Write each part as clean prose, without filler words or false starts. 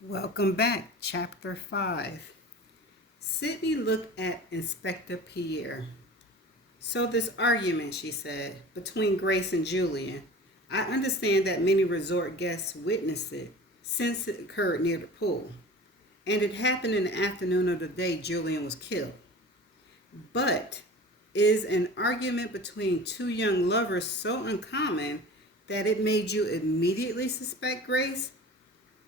Welcome back, Chapter 5. Sydney looked at Inspector Pierre. So, this argument, she said, between Grace and Julian, I understand that many resort guests witnessed it since it occurred near the pool, and it happened in the afternoon of the day Julian was killed. But is an argument between two young lovers so uncommon that it made you immediately suspect Grace?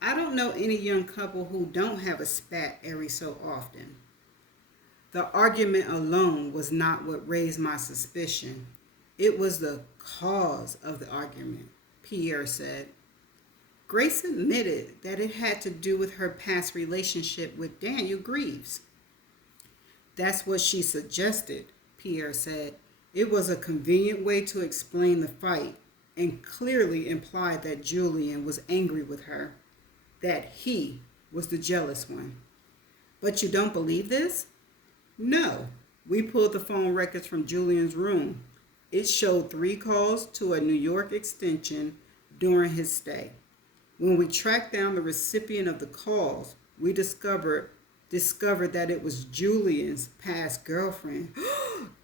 I don't know any young couple who don't have a spat every so often. The argument alone was not what raised my suspicion. It was the cause of the argument, Pierre said. Grace admitted that it had to do with her past relationship with Daniel Greaves. That's what she suggested, Pierre said. It was a convenient way to explain the fight and clearly implied that Julian was angry with her, that he was the jealous one. But you don't believe this? No. We pulled the phone records from Julian's room. It showed 3 calls to a New York extension during his stay. When we tracked down the recipient of the calls, we discovered that it was Julian's past girlfriend.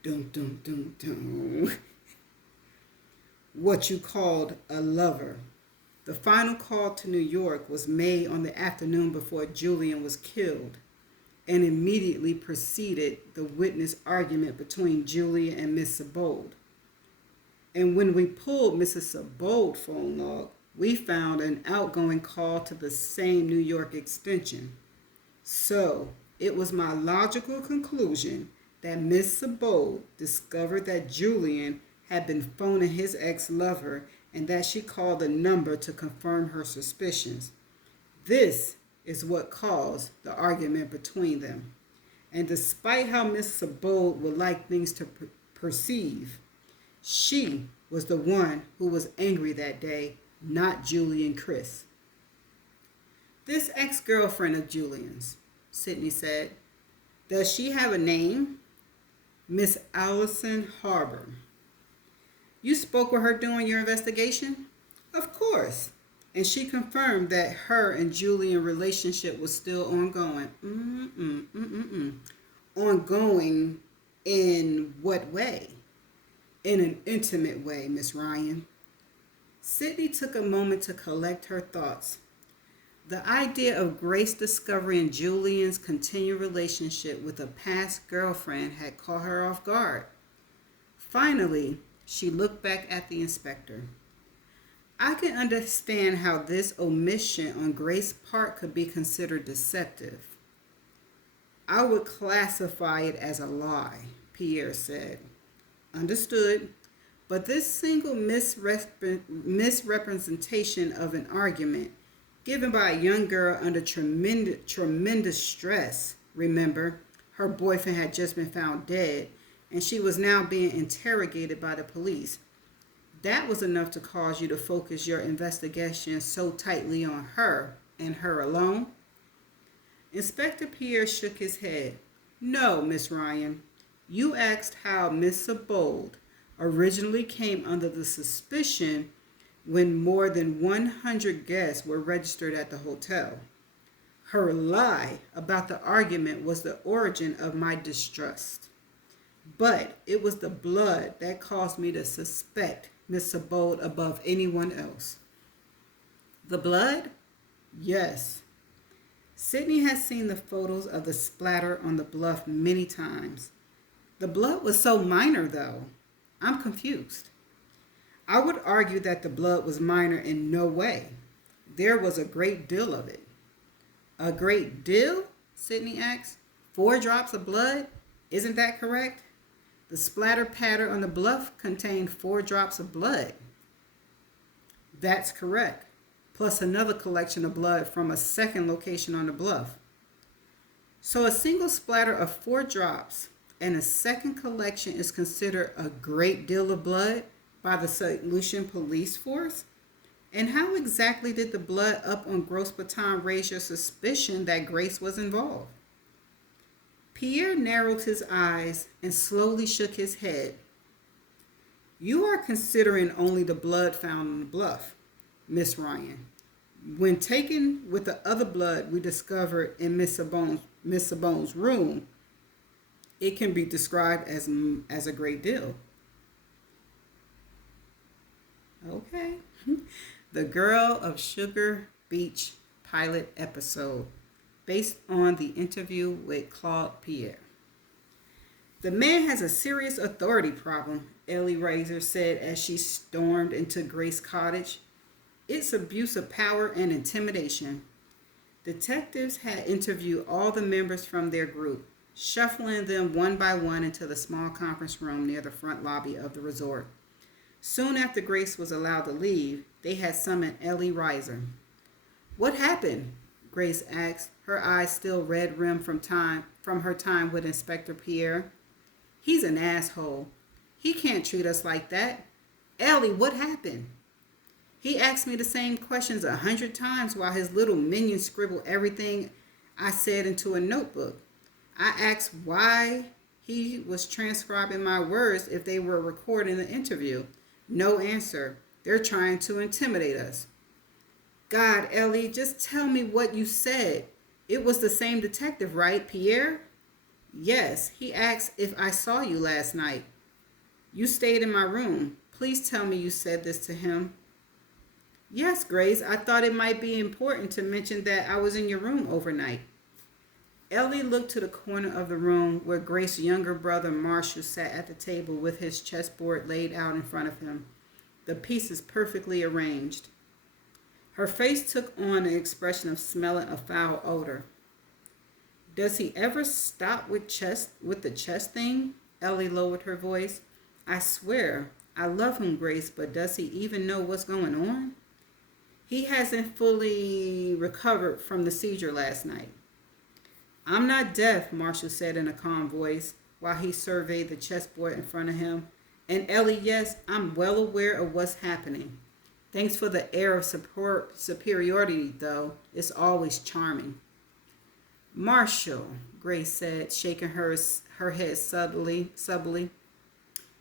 Dum dum dum dum. What you called a lover. The final call to New York was made on the afternoon before Julian was killed and immediately preceded the witness argument between Julian and Miss Sabold. And when we pulled Mrs. Sabold's phone log, we found an outgoing call to the same New York extension. So, it was my logical conclusion that Miss Sabold discovered that Julian had been phoning his ex-lover and that she called the number to confirm her suspicions. This is what caused the argument between them. And despite how Miss Sabold would like things to perceive, she was the one who was angry that day, not Julian Chris. This ex-girlfriend of Julian's, Sydney said, does she have a name? Miss Allison Harbor. You spoke with her during your investigation? Of course. And she confirmed that her and Julian relationship was still ongoing. Ongoing in what way? In an intimate way, Miss Ryan. Sydney took a moment to collect her thoughts. The idea of Grace discovering Julian's continued relationship with a past girlfriend had caught her off guard. Finally, she looked back at the inspector. I can understand how this omission on Grace's part could be considered deceptive. I would classify it as a lie, Pierre said. Understood. But this single misrepresentation of an argument given by a young girl under tremendous stress, remember, her boyfriend had just been found dead, and she was now being interrogated by the police. That was enough to cause you to focus your investigation so tightly on her and her alone? Inspector Pierre shook his head. No, Miss Ryan. You asked how Miss Sabold originally came under the suspicion when more than 100 guests were registered at the hotel. Her lie about the argument was the origin of my distrust. But it was the blood that caused me to suspect Miss Sabold above anyone else. The blood? Yes. Sydney has seen the photos of the splatter on the bluff many times. The blood was so minor, though. I'm confused. I would argue that the blood was minor in no way. There was a great deal of it. A great deal? Sydney asked. 4 drops of blood? Isn't that correct? The splatter pattern on the bluff contained 4 drops of blood. That's correct. Plus another collection of blood from a second location on the bluff. So a single splatter of 4 drops and a second collection is considered a great deal of blood by the St. Lucian Police Force? And how exactly did the blood up on Gros Baton raise your suspicion that Grace was involved? Pierre narrowed his eyes and slowly shook his head. You are considering only the blood found on the bluff, Miss Ryan. When taken with the other blood we discovered in Miss Sabone's room, it can be described as a great deal. Okay. The Girl of Sugar Beach pilot episode, based on the interview with Claude Pierre. The man has a serious authority problem, Ellie Razor said as she stormed into Grace Cottage. It's abuse of power and intimidation. Detectives had interviewed all the members from their group, shuffling them one by one into the small conference room near the front lobby of the resort. Soon after Grace was allowed to leave, they had summoned Ellie Reiser. What happened? Grace asked, her eyes still red-rimmed from her time with Inspector Pierre. He's an asshole. He can't treat us like that. Ellie, what happened? He asked me the same questions 100 times while his little minion scribbled everything I said into a notebook. I asked why he was transcribing my words if they were recording the interview. No answer. They're trying to intimidate us. God, Ellie, just tell me what you said. It was the same detective, right, Pierre? Yes, he asked if I saw you last night. You stayed in my room. Please tell me you said this to him. Yes, Grace, I thought it might be important to mention that I was in your room overnight. Ellie looked to the corner of the room where Grace's younger brother Marshall sat at the table with his chessboard laid out in front of him, the pieces perfectly arranged. Her face took on an expression of smelling a foul odor. Does he ever stop with the chess thing? Ellie lowered her voice. I swear, I love him, Grace, but does he even know what's going on? He hasn't fully recovered from the seizure last night. I'm not deaf, Marshall said in a calm voice while he surveyed the chessboard in front of him. And Ellie, yes, I'm well aware of what's happening. Thanks for the air of superiority, though. It's always charming. Marshall, Grace said, shaking her head subtly,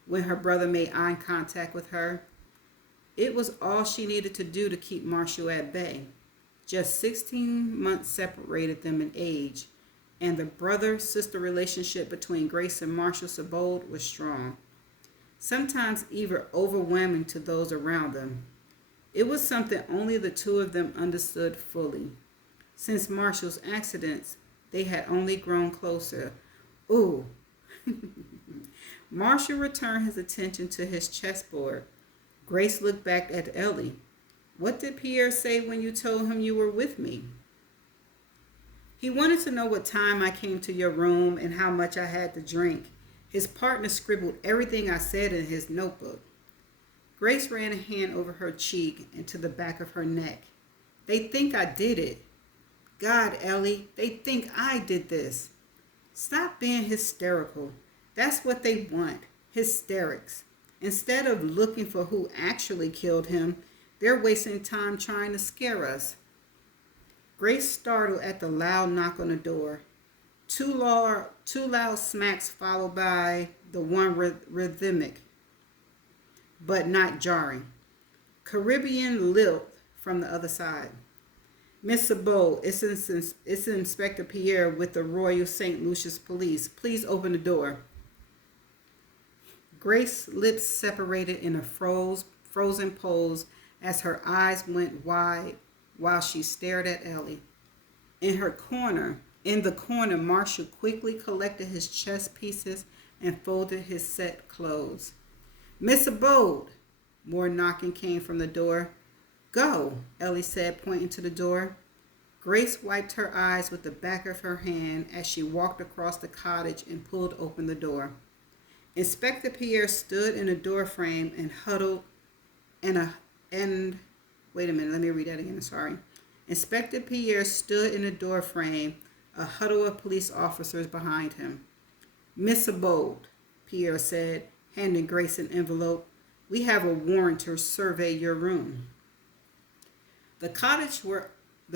when her brother made eye contact with her. It was all she needed to do to keep Marshall at bay. Just 16 months separated them in age, and the brother-sister relationship between Grace and Marshall Sabold was strong, sometimes even overwhelming to those around them. It was something only the two of them understood fully. Since Marshall's accidents, they had only grown closer. Ooh. Marshall returned his attention to his chessboard. Grace looked back at Ellie. What did Pierre say when you told him you were with me? He wanted to know what time I came to your room and how much I had to drink. His partner scribbled everything I said in his notebook. Grace ran a hand over her cheek and to the back of her neck. They think I did it. God, Ellie, they think I did this. Stop being hysterical. That's what they want, hysterics. Instead of looking for who actually killed him, they're wasting time trying to scare us. Grace startled at the loud knock on the door. Two loud smacks followed by the one rhythmic, but not jarring. Caribbean lilt from the other side. Miss Sabold, it's Inspector Pierre with the Royal St. Lucia's Police. Please open the door. Grace's lips separated in a frozen pose as her eyes went wide while she stared at Ellie. In the corner, Marshall quickly collected his chess pieces and folded his set clothes. Miss Sabold! More knocking came from the door. Go, Ellie said, pointing to the door. Grace wiped her eyes with the back of her hand as she walked across the cottage and pulled open the door. Inspector Pierre stood in a doorframe and huddled wait a minute, let me read that again, sorry. Inspector Pierre stood in a doorframe, a huddle of police officers behind him. Miss Sabold, Pierre said, handing Grace an envelope. We have a warrant to survey your room. The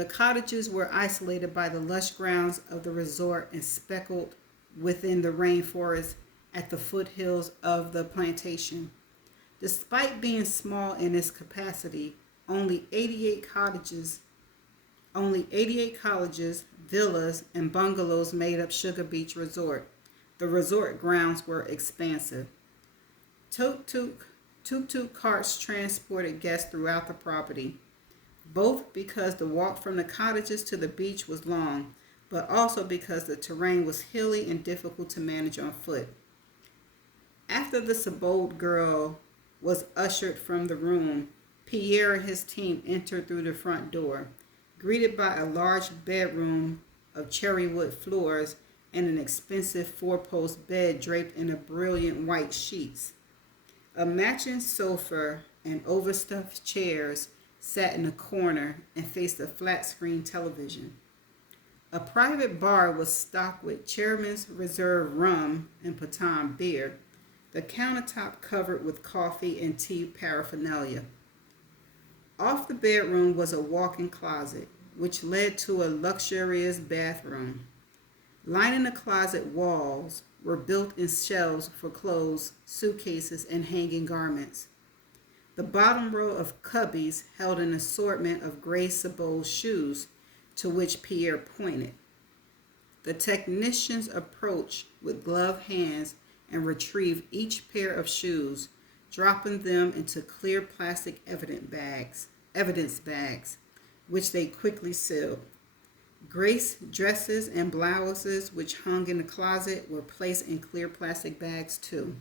cottages were isolated by the lush grounds of the resort and speckled within the rainforest at the foothills of the plantation. Despite being small in its capacity, only 88 cottages Only 88 colleges, villas, and bungalows made up Sugar Beach Resort. The resort grounds were expansive. Tuk-tuk carts transported guests throughout the property, both because the walk from the cottages to the beach was long, but also because the terrain was hilly and difficult to manage on foot. After the Sabold girl was ushered from the room, Pierre and his team entered through the front door, greeted by a large bedroom of cherrywood floors and an expensive four-post bed draped in a brilliant white sheets. A matching sofa and overstuffed chairs sat in a corner and faced a flat-screen television. A private bar was stocked with Chairman's Reserve rum and Paton beer, the countertop covered with coffee and tea paraphernalia. Off the bedroom was a walk-in closet, which led to a luxurious bathroom. Lining the closet walls were built-in shelves for clothes, suitcases, and hanging garments. The bottom row of cubbies held an assortment of Grace Sabold shoes, to which Pierre pointed. The technicians approached with gloved hands and retrieved each pair of shoes, dropping them into clear plastic evidence bags, which they quickly sealed. Grace dresses and blouses, which hung in the closet, were placed in clear plastic bags too.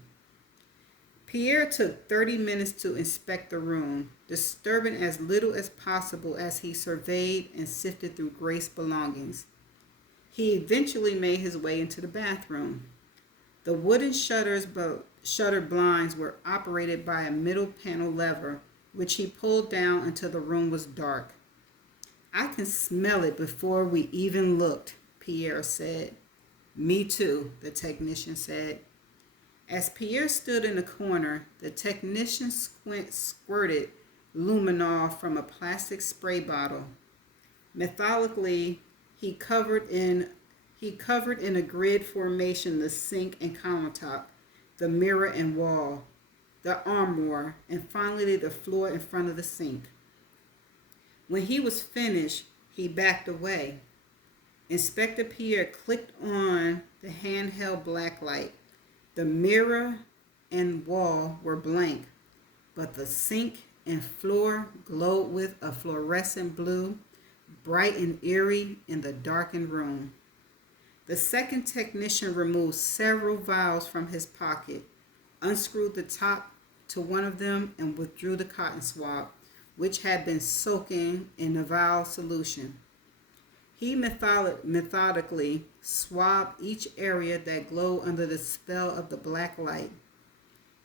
Pierre took 30 minutes to inspect the room, disturbing as little as possible as he surveyed and sifted through Grace's belongings. He eventually made his way into the bathroom. The wooden shutter blinds were operated by a middle panel lever, which he pulled down until the room was dark. "I can smell it before we even looked," Pierre said. "Me too," the technician said. As Pierre stood in the corner, the technician squirted luminol from a plastic spray bottle. Methodically, he covered in a grid formation the sink and countertop, the mirror and wall, the armoire, and finally the floor in front of the sink. When he was finished, he backed away. Inspector Pierre clicked on the handheld blacklight. The mirror and wall were blank, but the sink and floor glowed with a fluorescent blue, bright and eerie in the darkened room. The second technician removed several vials from his pocket, unscrewed the top to one of them, and withdrew the cotton swab, which had been soaking in the vial solution. He methodically swabbed each area that glowed under the spell of the black light.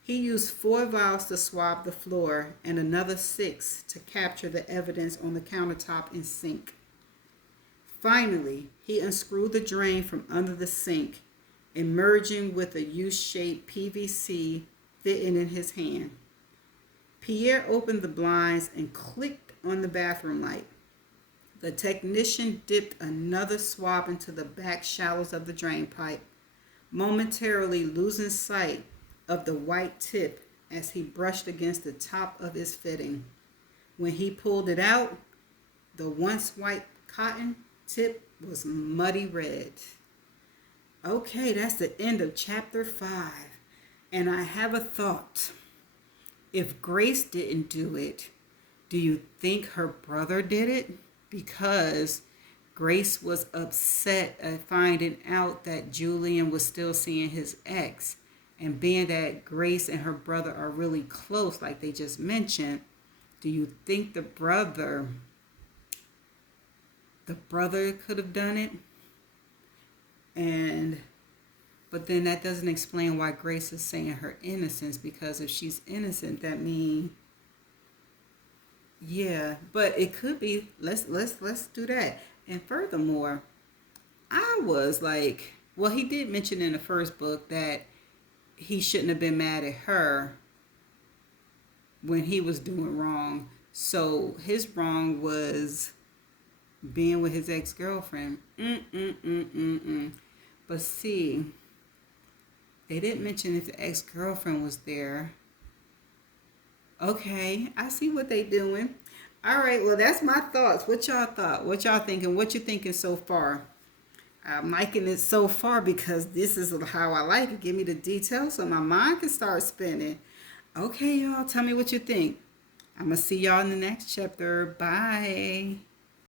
He used 4 vials to swab the floor and another 6 to capture the evidence on the countertop and sink. Finally, he unscrewed the drain from under the sink, emerging with a U-shaped PVC fitting in his hand. Pierre opened the blinds and clicked on the bathroom light. The technician dipped another swab into the back shallows of the drain pipe, momentarily losing sight of the white tip as he brushed against the top of his fitting. When he pulled it out, the once white cotton tip was muddy red. Okay, that's the end of chapter 5. And I have a thought. If Grace didn't do it, do you think her brother did it? Because Grace was upset at finding out that Julian was still seeing his ex. And being that Grace and her brother are really close, like they just mentioned, do you think the brother could have done it? But then that doesn't explain why Grace is saying her innocence, because if she's innocent, that means, yeah, but it could be, let's do that. And furthermore, I was like, well, he did mention in the first book that he shouldn't have been mad at her when he was doing wrong. So his wrong was being with his ex-girlfriend. But see, they didn't mention if the ex-girlfriend was there. Okay, I see what they doing. All right, well, that's my thoughts. What y'all thought? What y'all thinking? What you thinking so far? I'm liking it so far because this is how I like it. Give me the details so my mind can start spinning. Okay, y'all, tell me what you think. I'm going to see y'all in the next chapter. Bye.